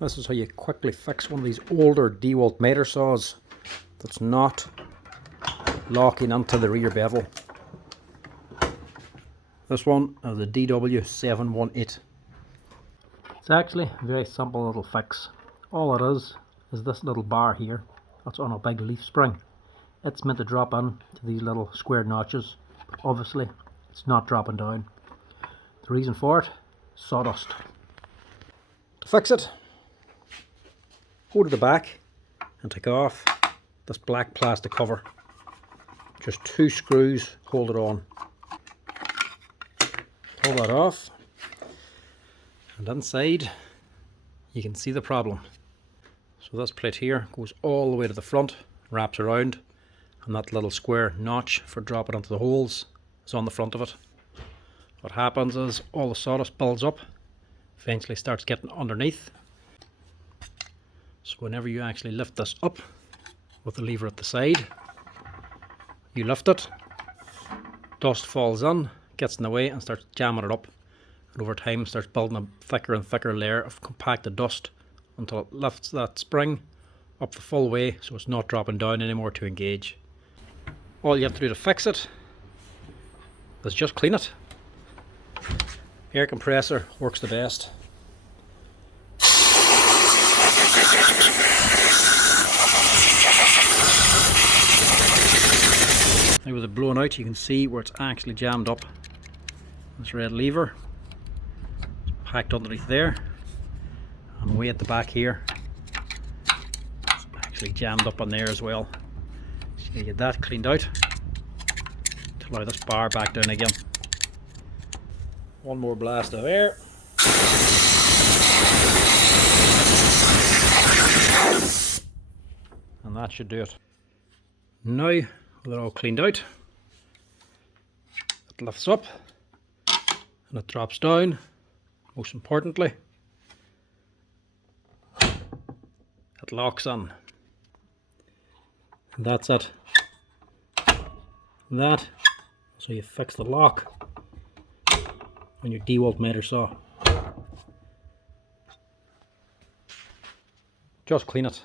This is how you quickly fix one of these older Dewalt Miter saws that's not locking into the rear bevel. This one is a DW718. It's actually a very simple little fix. All it is this little bar here that's on a big leaf spring. It's meant to drop in to these little square notches, but obviously it's not dropping down. The reason for it, sawdust. To fix it, go to the back and take off this black plastic cover. Just 2 screws hold it on. Pull that off, and inside you can see the problem. So this plate here goes all the way to the front, wraps around, and that little square notch for dropping into the holes is on the front of it. What happens is all the sawdust builds up, eventually starts getting underneath. So whenever you actually lift this up with the lever at the side, you lift it, dust falls in, gets in the way and starts jamming it up, and over time starts building a thicker and thicker layer of compacted dust until it lifts that spring up the full way so it's not dropping down anymore to engage. All you have to do to fix it is just clean it. Air compressor works the best. Now with it blown out, you can see where it's actually jammed up. This red lever is packed underneath there, and way at the back here it's actually jammed up on there as well. So you get that cleaned out to allow this bar back down again. One more blast of air. And that should do it. Now with it all cleaned out, it lifts up and it drops down. Most importantly, it locks in. And that's it. That, so you fix the lock on your Dewalt Miter saw. Just clean it.